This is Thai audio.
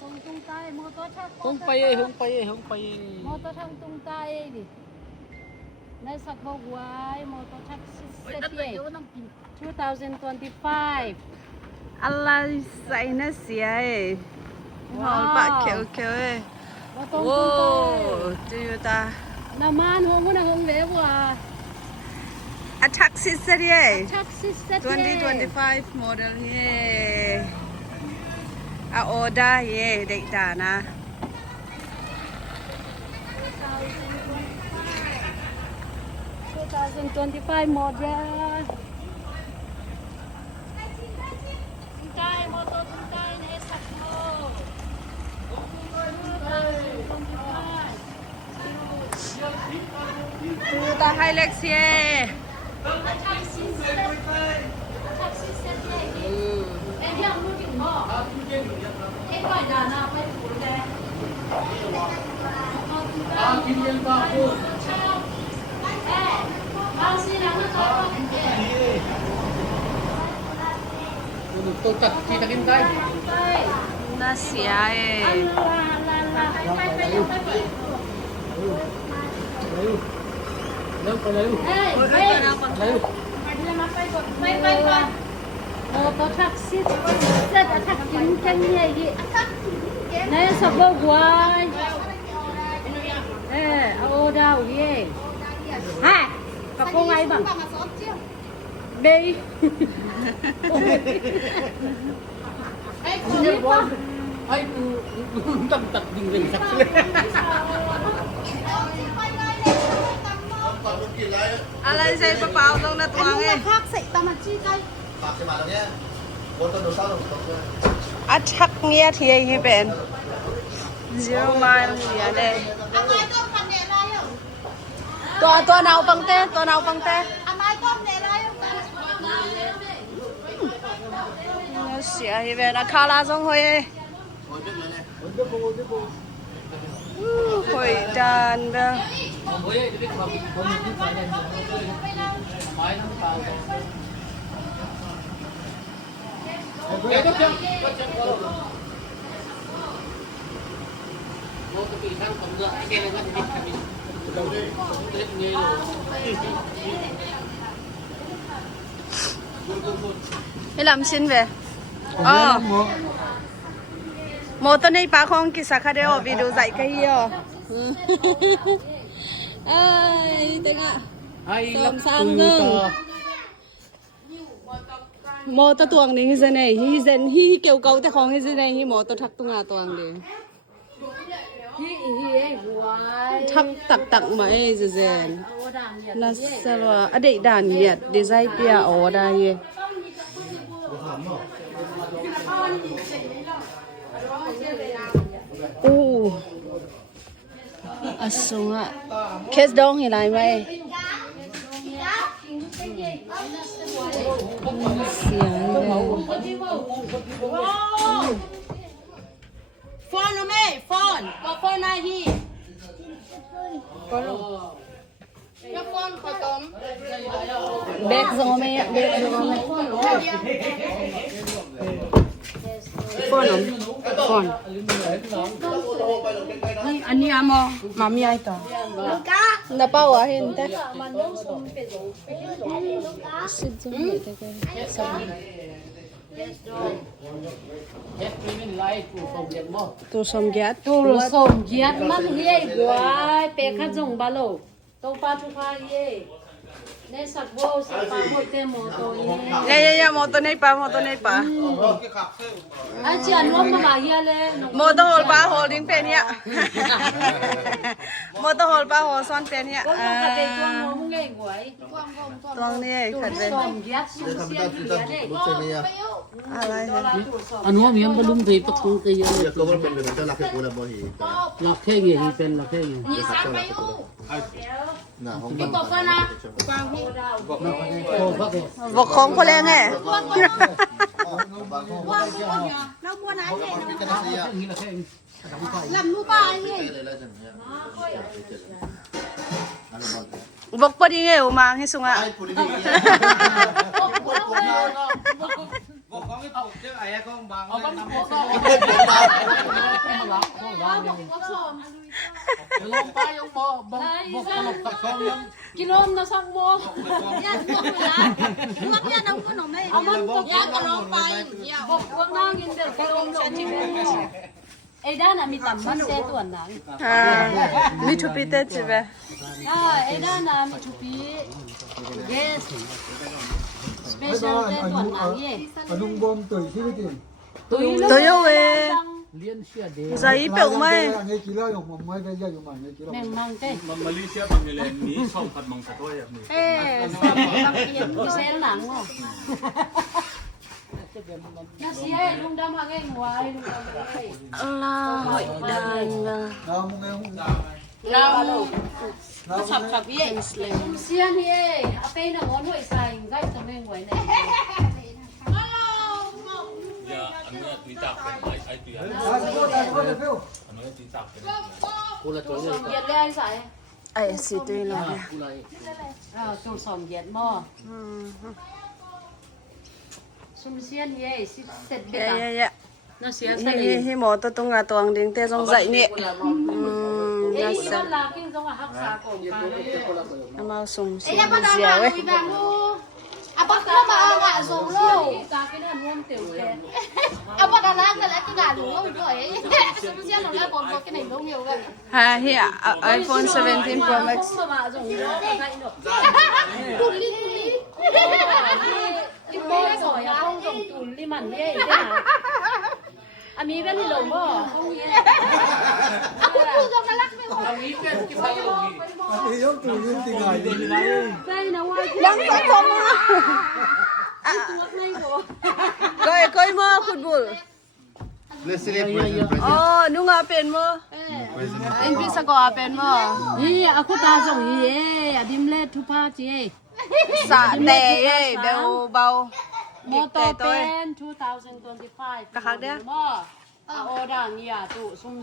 tung tung tay mô tô chắc hướng bay hướng bay hướng bay mô tô thang tung tay đi nay sắp vô quái mô tô chắc set 2025 อะไรใส่น่ะเสียเอ้หอมปากเขียวๆเอ้ mô tô โอ้ tung tay จูยูตา nà man hông có nà hông về quá Attack Sister เอ้ chắc set 2025 model เย้อาโอดาเย้เด็กดานะ 2025 model tung tay mô tô tung tay nay sắp vô จูยูตาไฮเล็กซ์เย้ em hiểu luôn chuyện mò em gọi là nào phải phụ đề bao xí là nó có tôi tập chỉ tập kim tay น่าเสียเอ้ lâu phải lâu lâu có thắc xít rất là thắc kính chân như vậy này sắp vô quay ô đâu vậy hả cặp cô ngay bằng đi ai tâm tập nhìn về sắp lên อะไรใส่กระเป๋าตรงหน้าตัวไง khác sẽ tao mà chi đây ฝากใช่ไหมตรงเนี้ยบนต้นดูเศร้าตรงตรงเลย อัดชักเงี้ยที่ให้เป็น0 mile เงี้ยเลยตัวหนาวปังเต้ตัวหนาวปังเต้เสียให้เป็นอะคาราจงหอยหอยจานเด้อ mới ấy biết không có một chút phải đây máy nó vào đấy có chân có một cái bị sang tổng ngựa cái này nó bị đầu đi tiếp nghe rồi ให้ลำชิ้นเว้อ๋อโมตัวนี้ปลาของกิสาคาเดโอวิดูใส่กะเฮียเอ้ยเต็งอ่ะ ai Tôm lắp sang từ gừng. to โมตัวตวงนี้ฮิเซเน่ฮิเซนฮิเกี่ยวเก่าแต่ของฮิเซเน่ฮิโมตัวทักตุงาตวงเลย ทักตักมาเอเซนน่าสลวะอดีตด่านเฮียดีไซน์เปียโอได้เยอู้อสุงอ่ะเคสดองเห็นไรไหมเสียงเลย phone nó mê phone có phone này hi có phone có tóm เบกซงไหมเบกซงไหมฟอนฟอนอันนี้อะมอมามีไอต่อน้าเป้าอ่ะเห็นแต่สิจงเลยแต่ก็สบาย hết mình lại của phòng điện mò ตัวสมแก๊ส tu lo som giat man hi quái pe kha jong ba lo to pa thu pha ye ne sak bo sa pa moi te mo to ye เนี่ยมอตัวนี้ปะมอตัวนี้ปะ a chi an lo ma ba ya le มอตัวโฮลปะโฮลดิ้งเป็นเนี่ยมอตัวโฮลปะโฮลซ้อนเป็นเนี่ย ko ka te chuang mo mu ngai quái ตรงนี้ขัดเป็น som giat su จะทำ sia ได้ hi จะ ya de รู้สึกเนี่ย อะไรเนี่ย anh nói miếng cái lung thì bắt tu cái เดี๋ยวก็ว่าเป็นเป็นเจ้าหลักให้กูแล้วบ่หี là thế gì thì tên là thế gì เดี๋ยวขัดเจ้าหลักให้กูน่ะห้องบ้าน ko na cô bác rồi บอกของคนแรงไง nó mua nãy พี่กันเสีย nghĩ là thế làm nu ba ai เลยแล้วจังเนี่ยอันนั้น บอกปะดีไงอุมาให้สุงอ่ะ ไอ้ผู้ดีเนี่ยบอกคนคนเนาะบอกของ เอาบ้านน้ำบอกเราลงไปยังบ่ตลกตะคองยัง กิโลนะสักโมเอามันตกยากก็ลงไปบอกพวกน้องกินเดือดกิโลลงไอ้ด้านน่ะมีต่ำมันเซตัวหนัง mi thupi te chibe ไอ้ด้านน่ะมีชุปีเยสสเปเชียลเซตัวหนังเย่ Anong bom to? Sige din. toyo we เลี้ยนเสียเด zai pe mai Ang kilo yung mamay kaya yung man kilo. แมงมังเต้ มาเลเซียบางเลนนี้ช่องพัดมังสะท้อยแบบนี้ มีเซลหนังเหรอน่าเสียลุงดำหางเองไว้ลุงดำเลย Allah hoi dan Namo ngayong เราขับเย่สเลม เสียนี่เอาไปหนังวันหัวใส่ไก่ตัวแมงไว้เนี่ย อย่าอันนี้ตีจับเป็นไอตีอันนี้ Ako. ตีจับเป็น กูละตัว ส เนี่ย มเย็ดเลยใส่ ai si tu lo กูละ จุดสมเย็ดหม้อสมเสียนี่เสร็จเด็ด ya ya ya น่าเสียใส่ hi mo to tung a tuang ding te jong zai ni เอ้ย na อี sa วันลากิ้งต้องหักษาก่อนไป ama sum si zia we Apa kena mak agak solo. กาเป็นอันร่วมเตี๋ยวแก Apa dah lah kalau aku gak dulu itu eh. Sebenarnya nak lah bon cái này luôn nhiều kan. ha hi iPhone 17 Pro Max มาจงเยอะใครหนก Tuli. อีโม่สอยห้องจงตุนลิมันเย่อามีเป็นหลงบ่ห้องนี้ Aku tu jom nak me. เอานี้เป็นกี่พันลงนี่ Ano yung tuloy tingay din. ใช่นะว่า ยังก็คง ตัวในบ่ koi mo football Let's see the president. oh nu nga pen mo in pi sa ko pen mo นี่อาคุตาส่งเย่อดิมเลทุพาจี sa te ye beu bau โมโตเป็น2025 Kakak dia? บ่อาโอดังเนี่ยตุซุม